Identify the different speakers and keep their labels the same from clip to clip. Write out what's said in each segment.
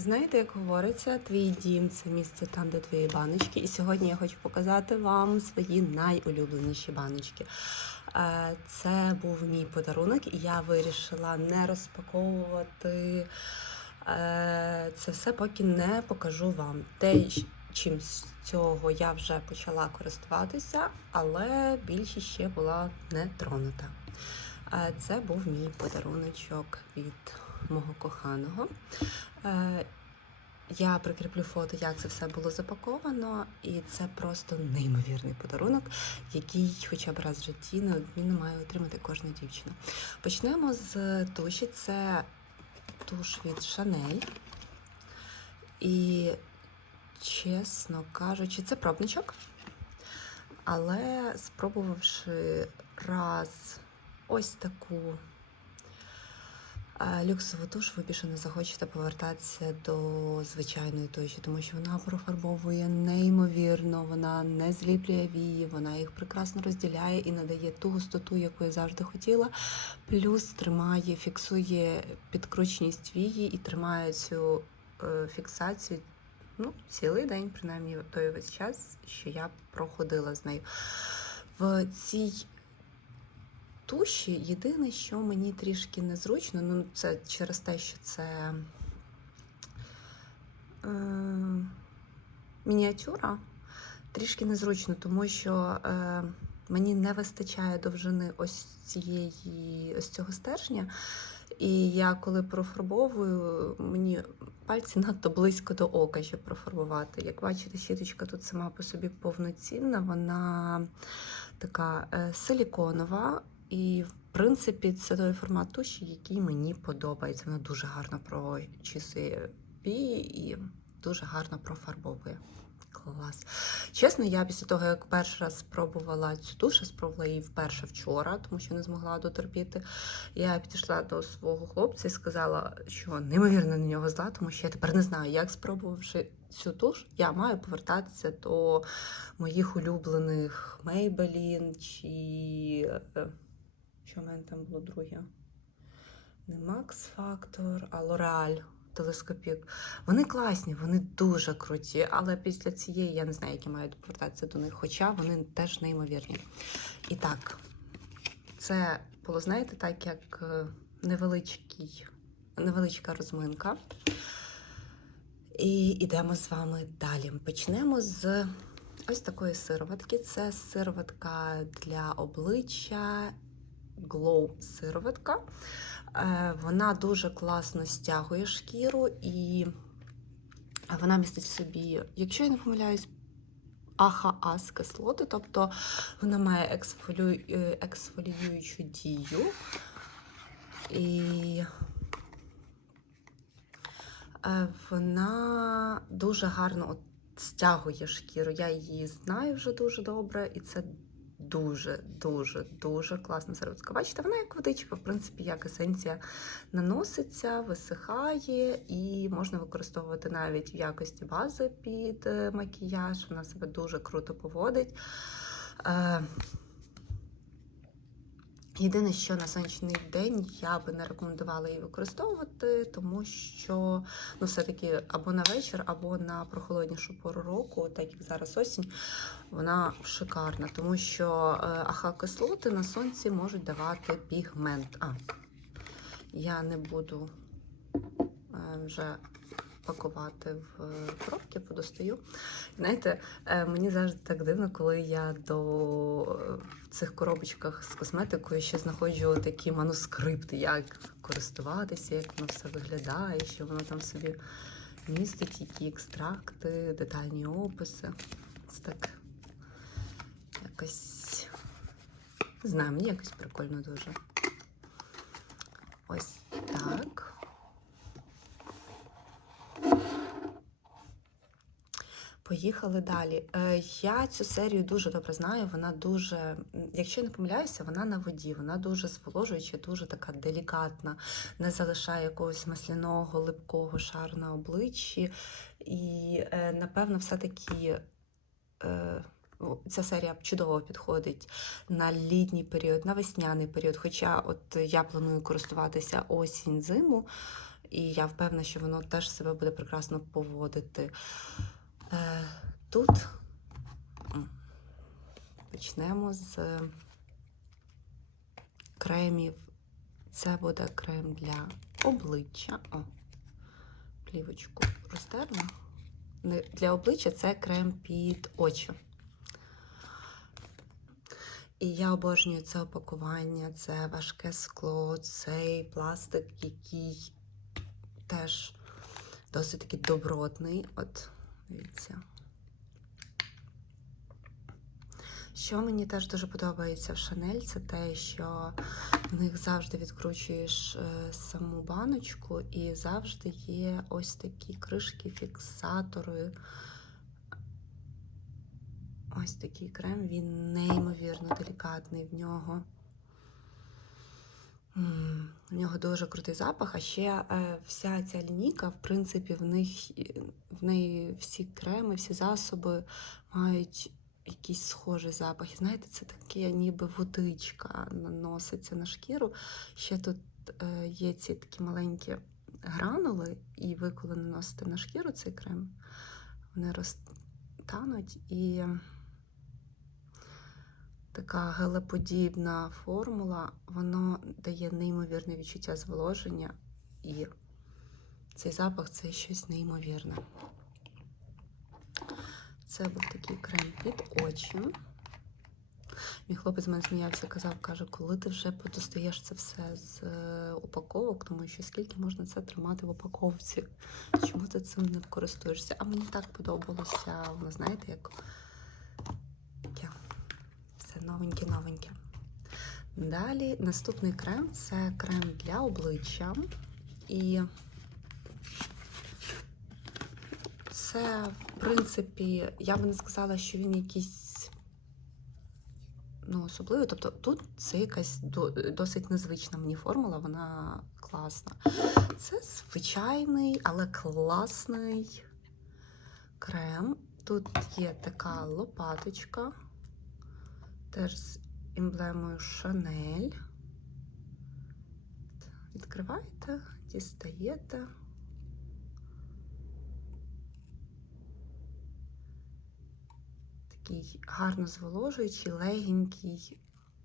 Speaker 1: Знаєте, як говориться, твій дім це місце там, де твої баночки. І сьогодні я хочу показати вам свої найулюбленіші баночки. Е, Це був мій подарунок, і я вирішила не розпаковувати е, це все, поки не покажу вам. Те, чим з цього я вже почала користуватися, але більшість ще була не тронута. Е, Це був мій подаруночок від мого коханого. Е, Я прикріплю фото, як це все було запаковано, і це просто неймовірний подарунок, який хоча б раз в житті неодмінно має отримати кожна дівчина. Почнемо з туші. Це туш від Шанель. І, чесно кажучи, це пробничок. Але спробувавши раз ось таку люксову туш, ви більше не захочете повертатися до звичайної туші, тому що вона профарбовує неймовірно, вона не зліплює вії, вона їх прекрасно розділяє і надає ту густоту, яку я завжди хотіла. Плюс тримає, фіксує підкрученість вії і тримає цю е, фіксацію ну, цілий день, принаймні той весь час, що я проходила з нею. В цій туші єдине, що мені трішки незручно, ну це через те, що це е, мініатюра, трішки незручно, тому що е, мені не вистачає довжини ось цієї ось цього стержня. І я коли профарбовую, мені пальці надто близько до ока, щоб профарбувати. Як бачите, сіточка тут сама по собі повноцінна, вона така е, силіконова. І, в принципі, це той формат туші, який мені подобається. Вона дуже гарно прочісує вії і дуже гарно профарбовує. Клас. Чесно, я після того, як перший раз спробувала цю туш, я спробувала її вперше вчора, тому що не змогла дотерпіти. Я підійшла до свого хлопця і сказала, що неймовірно на нього зла, тому що я тепер не знаю, як спробувавши цю туш, я маю повертатися до моїх улюблених Maybelline чи. Що в мене там було друге? Не Max Factor, а L'Oreal телескопік. Вони класні, вони дуже круті, але після цієї я не знаю, які мають повертатися до них, хоча вони теж неймовірні. І так, це було, знаєте, так, як е, невеличкий, невеличка розминка. І йдемо з вами далі. Почнемо з ось такої сироватки. Це сироватка для обличчя Glow сироватка. Е, Вона дуже класно стягує шкіру і вона містить в собі, якщо я не помиляюсь, АХА з кислоти, тобто вона має ексфолю... е, ексфоліюючу дію. І е, вона дуже гарно от стягує шкіру. Я її знаю вже дуже добре, і це дуже, дуже, дуже класна сироватка. Бачите, вона як водичка, в принципі, як есенція наноситься, висихає і можна використовувати навіть в якості бази під е, макіяж. Вона себе дуже круто поводить. Єдине, що на сонячний день я би не рекомендувала її використовувати, тому що ну, все-таки або на вечір, або на прохолоднішу пору року, так як зараз осінь, вона шикарна, тому що е, аха-кислоти на сонці можуть давати пігмент. А, я не буду е, вже пакувати в е, коробки, подостаю. Знаєте, е, мені завжди так дивно, коли я до е, цих коробочках з косметикою ще знаходжу такі манускрипти, як користуватися, як воно все виглядає, що воно там собі містить, які екстракти, детальні описи. Це так якось знаю, мені якось прикольно дуже. Ось так. Поїхали далі. Е, Я цю серію дуже добре знаю. Вона дуже, якщо я не помиляюся, вона на воді, вона дуже зволожуюча, дуже така делікатна, не залишає якогось масляного, липкого шару на обличчі. І, е, напевно, все-таки е, ця серія чудово підходить на літній період, на весняний період. Хоча от я планую користуватися осінь-зиму. і я впевнена, що воно теж себе буде прекрасно поводити. Е, тут почнемо з кремів. Це буде крем для обличчя. О, плівочку розтерла. Для обличчя це крем під очі. І я обожнюю це опакування, це важке скло, цей пластик, який теж досить таки добротний. От, дивіться. Що мені теж дуже подобається в Шанель, це те, що в них завжди відкручуєш е, саму баночку, і завжди є ось такі кришки, фіксатори. Ось такий крем, він неймовірно делікатний в нього. В нього дуже крутий запах, а ще е, вся ця лінійка, в принципі, в них в неї всі креми, всі засоби мають якийсь схожий запах. Знаєте, це таке ніби водичка наноситься на шкіру. Ще тут е, є ці такі маленькі гранули, і ви, коли наносите на шкіру цей крем, вони розтануть і така гелеподібна формула, воно дає неймовірне відчуття зволоження, і цей запах це щось неймовірне. Це був такий крем під очі. Мій хлопець з мене сміявся, казав, каже, коли ти вже достаєш це все з е, упаковок, тому що скільки можна це тримати в упаковці? Чому ти цим не користуєшся? А мені так подобалося, воно знаєте, як таке все новеньке-новеньке. Далі наступний крем це крем для обличчя. І це, принципі, я би не сказала, що він якийсь ну, особливий. Тобто тут це якась досить незвична мені формула, вона класна. Це звичайний, але класний крем. Тут є така лопаточка, теж з емблемою Шанель. Відкриваєте, дістаєте. Такий гарно зволожуючий, легенький,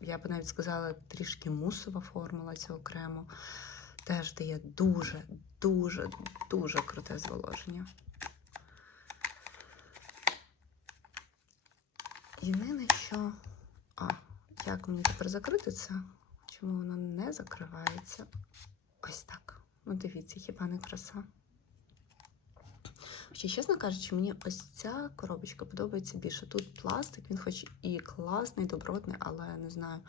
Speaker 1: я би навіть сказала, трішки мусова формула цього крему. Теж дає дуже, дуже, дуже круте зволоження. Єдине, що. А, як мені тепер закрити це? Чому воно не закривається? Ось так. Ну, дивіться, хіба не краса. Ще, чесно кажучи, мені ось ця коробочка подобається більше. Тут пластик, він хоч і класний, добротний, але не знаю.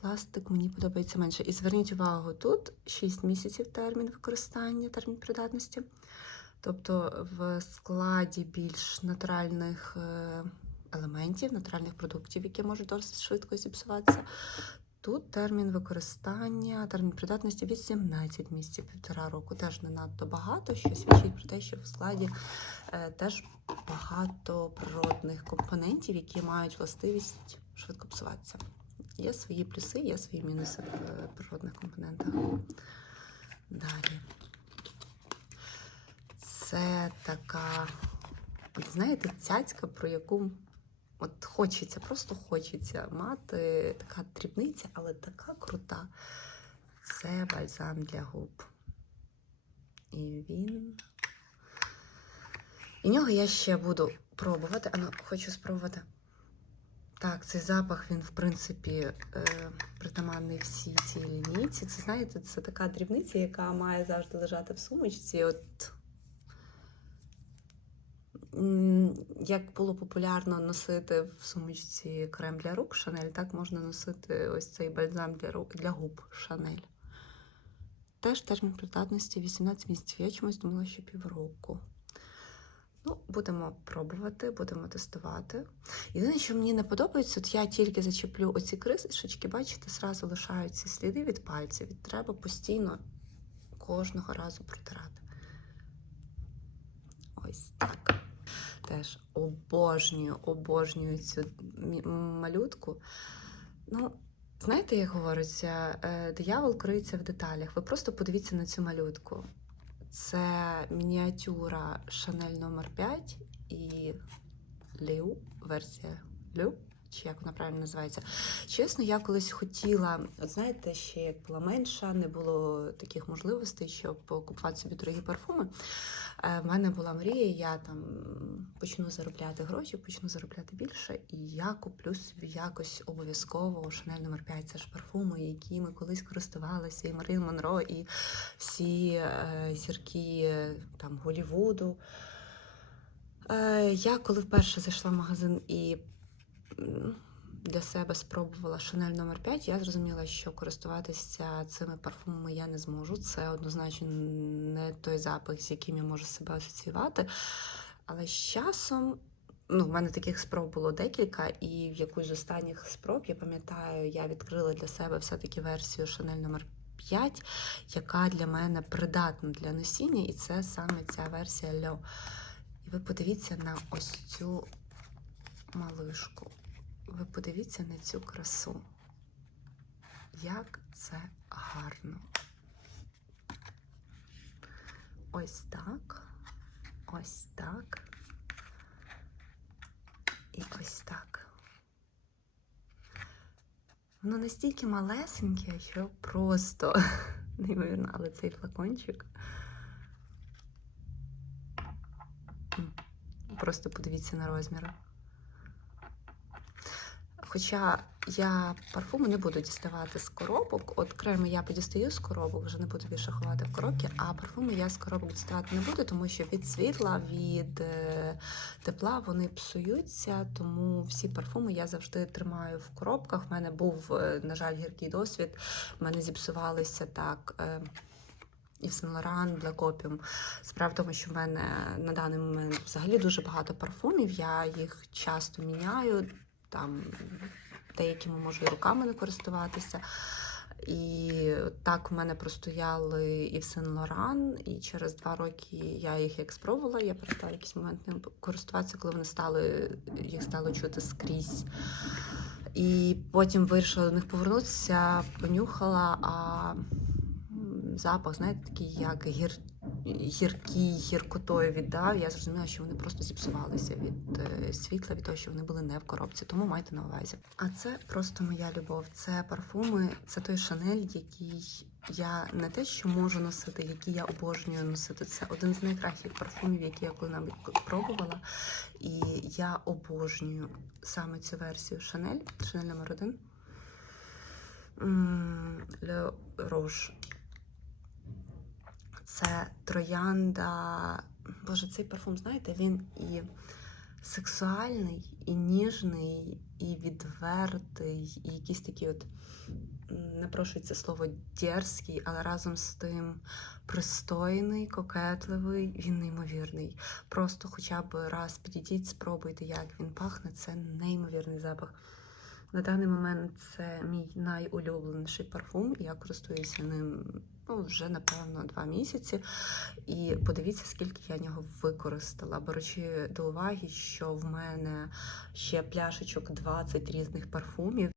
Speaker 1: Пластик мені подобається менше. І зверніть увагу, тут 6 місяців термін використання, термін придатності. Тобто в складі більш натуральних елементів, натуральних продуктів, які можуть досить швидко зіпсуватися. Тут термін використання, термін придатності 18 місяців, півтора року. Теж не надто багато, що свідчить про те, що в складі е, теж багато природних компонентів, які мають властивість швидко псуватися. Є свої плюси, є свої мінуси в е, природних компонентах. Далі. Це така, от знаєте, цяцька, про яку от хочеться, просто хочеться мати така дрібниця, але така крута. Це бальзам для губ. І він. І нього я ще буду пробувати. Ану, хочу спробувати. Так, цей запах, він, в принципі, е, притаманний всій цій лінійці. Це, знаєте, це така дрібниця, яка має завжди лежати в сумочці. От Як було популярно носити в сумочці крем для рук Шанель, так можна носити ось цей бальзам для, рук, для губ Шанель. Теж термін придатності 18 місяців. Я чомусь думала, що півроку. Ну, будемо пробувати, будемо тестувати. Єдине, що мені не подобається, от я тільки зачеплю оці крисочки, бачите, зразу лишаються сліди від пальців. І треба постійно кожного разу протирати. Ось так. Теж обожнюю, обожнюю цю малютку. Ну, знаєте, як говориться, е, диявол криється в деталях. Ви просто подивіться на цю малютку. Це мініатюра Шанель номер 5 і Лю-версія Лю, чи як вона правильно називається. Чесно, я колись хотіла, от знаєте, ще як була менша, не було таких можливостей, щоб купувати собі дорогі парфуми. Е, В мене була мрія, я там почну заробляти гроші, почну заробляти більше, і я куплю собі якось обов'язково Chanel номер 5 Це ж парфуми, якими колись користувалися, і Марин Монро, і всі е, зірки е, там Голівуду. Я коли вперше зайшла в магазин і для себе спробувала Chanel номер 5 я зрозуміла, що користуватися цими парфумами я не зможу. Це однозначно не той запах, з яким я можу себе асоціювати. Але з часом, ну, в мене таких спроб було декілька, і в якусь з останніх спроб, я пам'ятаю, я відкрила для себе все-таки версію Chanel номер 5, яка для мене придатна для носіння, і це саме ця версія Льо. І ви подивіться на ось цю малишку. Ви подивіться на цю красу. Як це гарно. Ось так. Ось так. І ось так. Воно настільки малесеньке, що просто неймовірно, але цей флакончик. Просто подивіться на розміри. Хоча я парфуми не буду діставати з коробок. От креми я подістаю з коробок, вже не буду більше ховати в коробки, а парфуми я з коробок діставати не буду, тому що від світла, від е, тепла вони псуються. Тому всі парфуми я завжди тримаю в коробках. В мене був, е, на жаль, гіркий досвід. В мене зіпсувалися так. Е, Ів Сен Лоран, Black Opium. Справа в тому, що в мене на даний момент взагалі дуже багато парфумів. Я їх часто міняю. Там деякими можу і руками не користуватися. І так в мене простояли і в Сен Лоран, і через два роки я їх як спробувала. Я перестала якийсь момент ним користуватися, коли вони стали, їх стало чути скрізь. І потім вирішила до них повернутися, понюхала, а запах, знаєте, такий як гір... гіркий, гіркотою віддав. Я зрозуміла, що вони просто зіпсувалися від е, світла, від того, що вони були не в коробці. Тому майте на увазі. А це просто моя любов. Це парфуми, це той Шанель, який я не те, що можу носити, який я обожнюю носити. Це один з найкращих парфумів, які я коли-небудь пробувала. І я обожнюю саме цю версію Шанель, Шанель номер один. Le Rouge. Це троянда. Боже, цей парфум, знаєте, він і сексуальний, і ніжний, і відвертий, і якийсь такий от м, напрошується слово дерзкий, але разом з тим пристойний, кокетливий, він неймовірний. Просто хоча б раз підійдіть, спробуйте, як він пахне. Це неймовірний запах. На даний момент це мій найулюбленіший парфум. і Я користуюся ним ну, вже напевно два місяці. І подивіться, скільки я нього використала, беручи до уваги, що в мене ще пляшечок 20 різних парфумів.